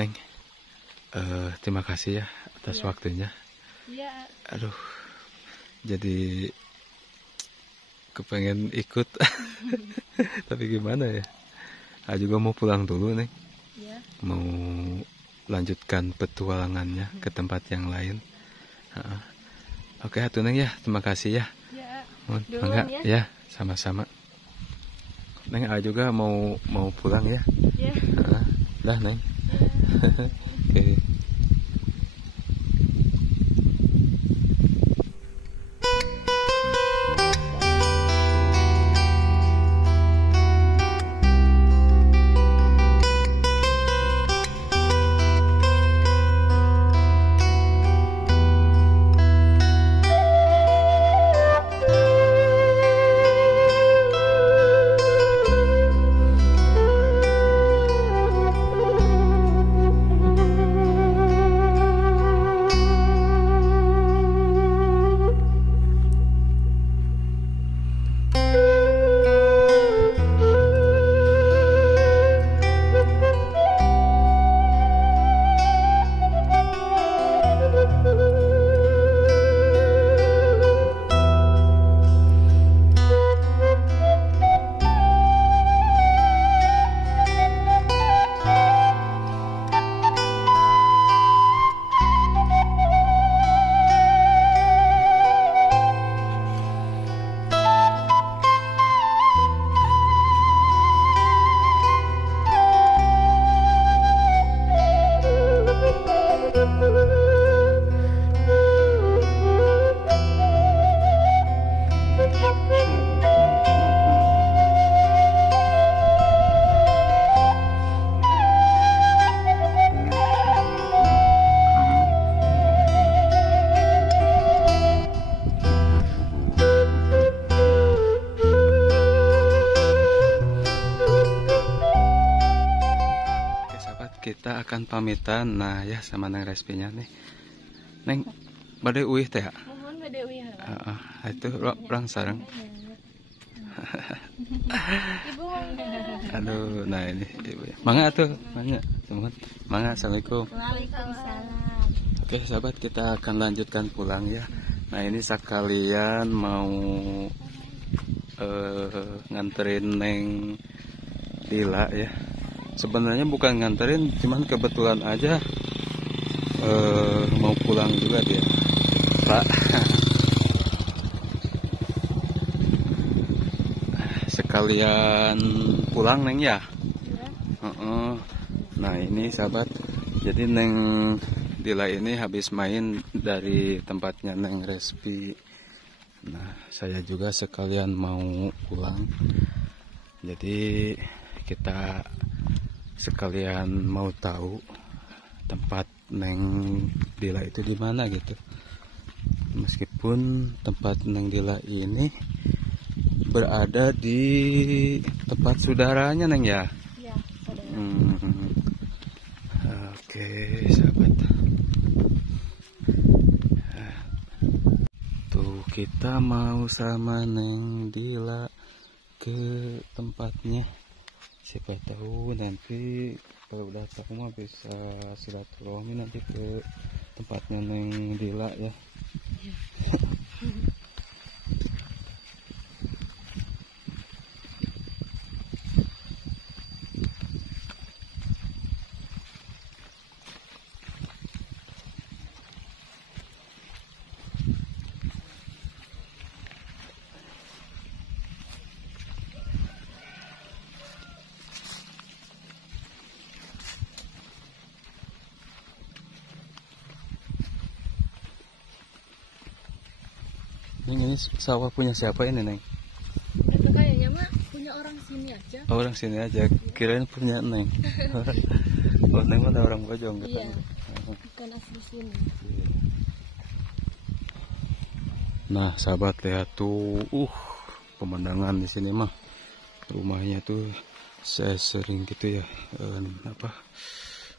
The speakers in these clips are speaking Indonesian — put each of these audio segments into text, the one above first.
Neng, terima kasih ya atas waktunya. Iya. Aduh, jadi kepengen ikut. Tapi gimana ya? Juga mau pulang dulu, Neng. Iya. Mau lanjutkan petualangannya ke tempat yang lain. Oke, atuh Neng ya, terima kasih ya. Iya. Enggak ya, sama-sama. Neng juga mau pulang ya. Iya. Dah, Neng. Oke. Kita akan pamitan, nah ya sama Neng Respinya nih. Neng, badai uih teh ya? Mohon bade uih. Itu orang sarang. Ibu mangga. Aduh, nah ini ibu ya. Mangga tuh, mangga. Teman, mangga. Assalamualaikum. Waalaikumsalam. Oke sahabat, kita akan lanjutkan pulang ya. Nah ini sekalian mau nganterin Neng Dila ya. Sebenarnya bukan nganterin, cuman kebetulan aja mau pulang juga dia, Pak. Sekalian pulang Neng ya. Nah ini sahabat, jadi Neng Dila ini habis main dari tempatnya Neng Respi. Nah saya juga sekalian mau pulang, jadi kita sekalian mau tahu tempat Neng Dila itu di mana gitu. Meskipun tempat Neng Dila ini berada di tempat saudaranya Neng ya. Iya, saudara. Oke, sahabat. Tuh kita mau sama Neng Dila ke tempatnya. Siapa tahu nanti kalau udah tahu mah bisa silaturahmi nanti ke tempatnya Neng Dila ya. Neng, ini sawah punya siapa ini Neng? Itu kayaknya mah punya orang sini aja. Oh, orang sini aja, kirain punya Neng. Oh, Neng ada orang Bojong gitu. Iya, bukan asli sini. Nah sahabat, lihat tuh pemandangan di sini mah. Rumahnya tuh saya sering gitu ya,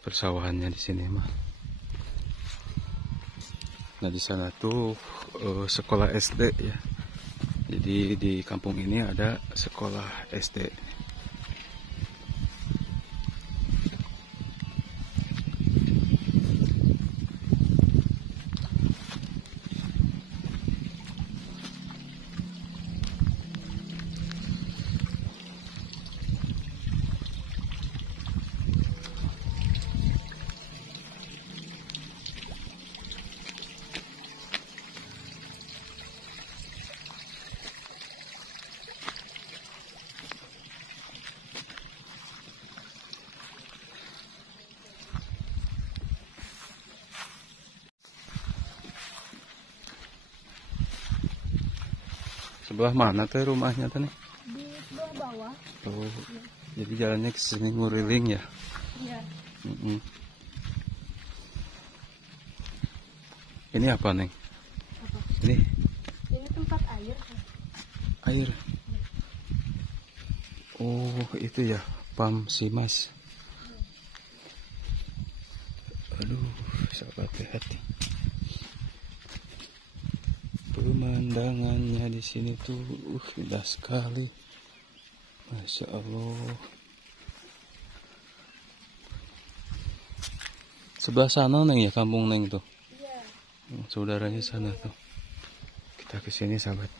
persawahannya di sini mah. Nah di sana tuh sekolah SD ya. Jadi di kampung ini ada sekolah SD. Sebelah mana tuh rumahnya tuh nih? Di sebelah bawah. Oh, jadi jalannya ke sini nguriling ya? Iya. Mm-mm. Ini apa, Neng? Apa? Ini tempat air. air. Oh, itu ya, Pam Simas. Aduh, sahabat hati. Pemandangannya di sini tuh indah sekali. Masya Allah. Sebelah sana Neng ya, kampung Neng tuh. Iya. Saudaranya sana tuh. Kita ke sini sahabat.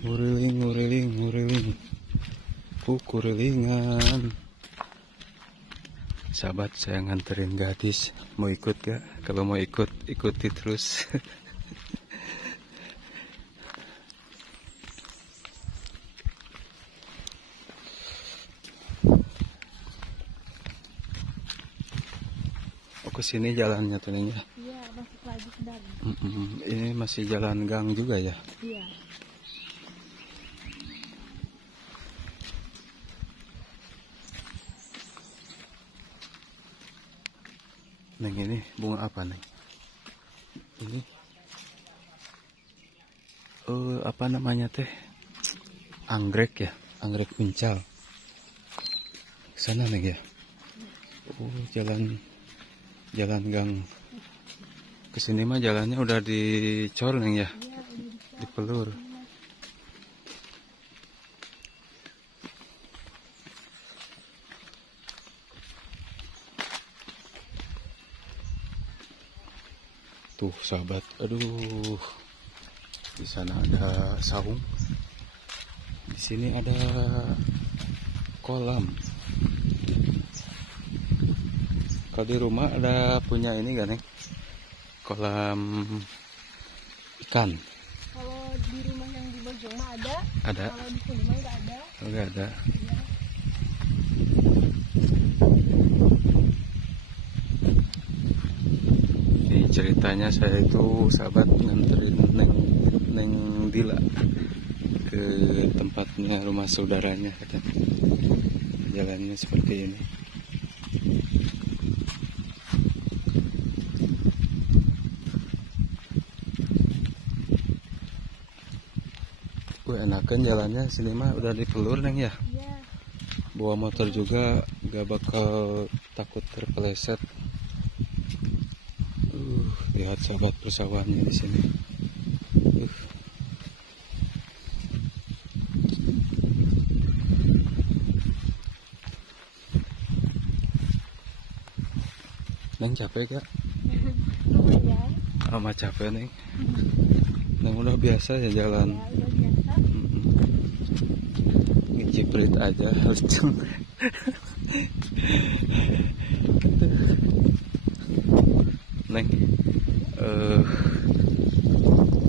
Nguriling, nguriling, nguriling. Kurilingan. Sahabat, saya nganterin gadis. Mau ikut gak? Kalau mau ikut, ikuti terus. Oh, kesini jalannya tuh Neng ya? Iya, masuk lagi ke dalam. Ini masih jalan gang juga ya? Iya. Neng, ini bunga apa Neng? Ini apa namanya teh? Anggrek ya? Anggrek uncal. Sana Neng ya? Oh, jalan gang. Kesini mah jalannya udah dicor Neng ya? Iya, Dipelur. Tuh sahabat, aduh, di sana ada saung, di sini ada kolam. Kalau di rumah ada punya ini gak Neng? Kolam ikan. Kalau di rumah yang di Bojong mah ada. Ada? Kalau di sini mah nggak ada. Oh, nggak ada. Iya. Ini ceritanya saya itu sahabat nganterin Neng Dila ke tempatnya rumah saudaranya katanya. Jalannya seperti ini. Enakan jalannya sini mah udah dipelur Neng ya. Iya. Bawa motor juga gak bakal takut terpeleset. Lihat sahabat persawahannya di sini. Neng capek gak? Lumayan. Amat capek Neng. Neng udah biasa ya jalan. Ya, udah biasa. Ngejiprit aja harus Neng,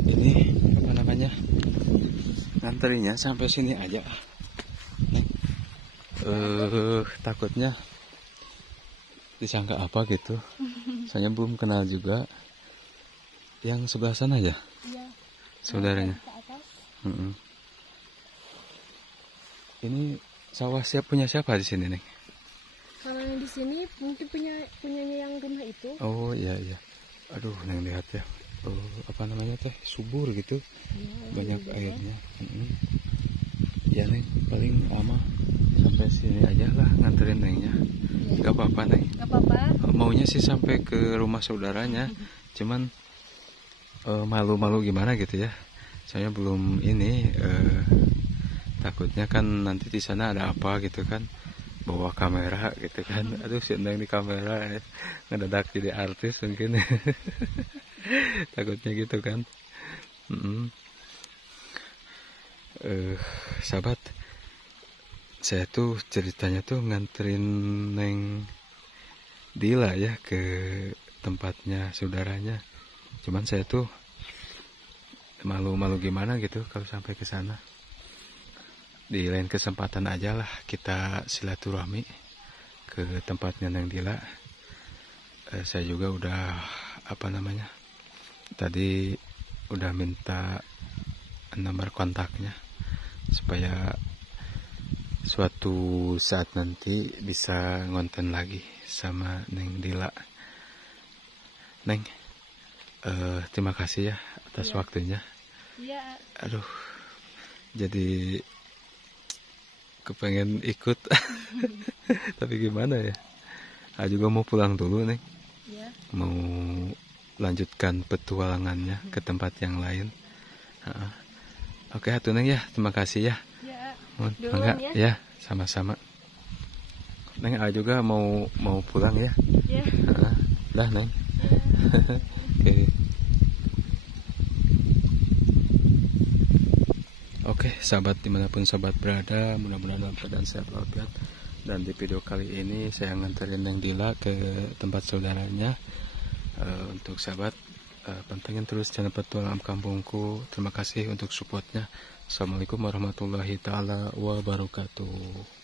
ini apa namanya? Nganterinnya sampai sini aja, Neng. Takutnya disangka apa gitu. Saya belum kenal juga. Yang sebelah sana ya, Iya. saudaranya. Ke atas. Ini sawah punya siapa di sini, Neng? Kalau yang di sini mungkin punyanya yang rumah itu. Oh iya. Aduh, Neng lihat ya. Apa namanya teh? Subur gitu. Iya, Banyak juga. airnya. Ya Neng, paling lama sampai sini aja lah nganterin Nengnya. Iya. Gak apa-apa Neng. Gak apa-apa. Maunya sih sampai ke rumah saudaranya. Cuman malu-malu gimana gitu ya. Saya belum ini. Takutnya kan nanti di sana ada apa gitu kan, bawa kamera gitu kan. Aduh, si Neng di kamera ngedadak jadi artis mungkin. Takutnya gitu kan. Sahabat, saya tuh ceritanya tuh nganterin Neng Dila ya ke tempatnya saudaranya. Cuman saya tuh malu-malu gimana gitu kalau sampai ke sana. Di lain kesempatan aja lah kita silaturahmi ke tempatnya Neng Dila. Saya juga udah tadi udah minta nomor kontaknya supaya suatu saat nanti bisa ngonten lagi sama Neng Dila. Neng, terima kasih ya atas waktunya. Iya. Aduh, jadi kepengen ikut. Tapi gimana ya? Juga mau pulang dulu, Neng. Ya. Mau lanjutkan petualangannya ke tempat yang lain. Oke, atuh Neng ya, terima kasih ya. Ya. Enggak ya, sama-sama. Neng juga mau pulang ya. Ya. Dah Neng. Oke, sahabat dimanapun sahabat berada, mudah-mudahan dalam keadaan sehat walafiat. Dan di video kali ini saya nganterin Neng Dila ke tempat saudaranya. Untuk sahabat, pantengin terus channel Petualangan Kampungku. Terima kasih untuk supportnya. Assalamualaikum warahmatullahi taala wabarakatuh.